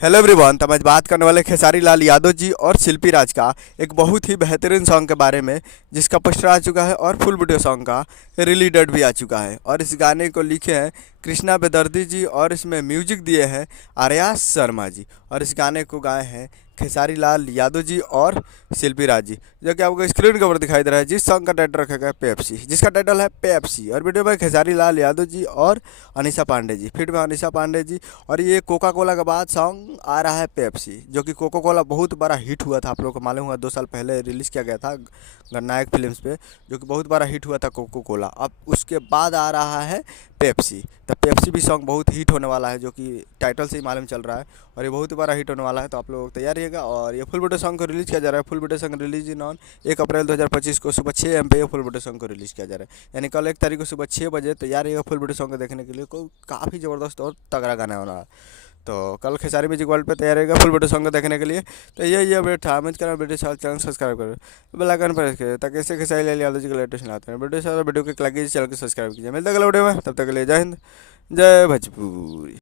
Hello everyone. तो आज बात करने वाले खेसारी लाल यादव जी और शिल्पी राज का एक बहुत ही बेहतरीन सॉन्ग के बारे में, जिसका पोस्टर आ चुका है और फुल वीडियो सॉन्ग का रिलीज डेट भी आ चुका है। और इस गाने को लिखे हैं कृष्णा बेदर्दी जी और इसमें म्यूजिक दिए हैं आर्यास शर्मा जी। और इस गाने को गाए हैं खेसारी लाल यादव जी और शिल्पी राज जी, जो कि आपको स्क्रीन के ऊपर दिखाई दे रहा है। जिस सॉन्ग का टाइटल रखा गया है पेप्सी, जिसका टाइटल है पेप्सी। और वीडियो में खेसारी लाल यादव जी और अनीशा पांडे जी, फिर में अनीशा पांडे जी। और ये कोका कोला के बाद सॉन्ग आ रहा है पेप्सी, जो कि कोका कोला बहुत बड़ा हिट हुआ था। आप लोगों को मालूम हुआ 2 साल पहले रिलीज़ किया गया था गणनायक फिल्म्स पे, जो कि बहुत बड़ा हिट हुआ था कोका कोला। अब उसके बाद आ रहा है पेप्सी। तो पेप्सी भी सॉन्ग बहुत हिट होने वाला है, जो कि टाइटल से ही मालूम चल रहा है। और ये बहुत बड़ा हिट होने वाला है, तो आप लोग तैयार रहिएगा। और ये फुल वीडियो सॉन्ग को रिलीज़ किया जा रहा है। Full video song release in on 1 अप्रैल 2025 को सुबह 6 AM पे ये फुल वीडियो सॉन्ग को रिलीज़ किया जा रहा है, यानी कल 1 तारीख को सुबह 6 बजे। तैयार रहिएगा फुल वीडियो सॉन्ग को देखने के लिए। को काफ़ी ज़बरदस्त और तगड़ा गाना होना है। तो कल खेसारी म्यूजिक वर्ल्ड पे तैयार रहेगा फुल वीडियो सॉन्ग को देखने के लिए। तो ये अपडेट था। उम्मीद करें वीडियो चैनल सब्सक्राइब करें, बेल आइकन प्रेस करें, ताकि ऐसे खेसारी लाल यादव जी के लेटेस्ट आते हैं वीडियो को लाइक कीजिए, चैनल को सब्सक्राइब कीजिए। मिलते हैं अगले वीडियो में, तब तक के लिए जय हिंद, जय भोजपुरी।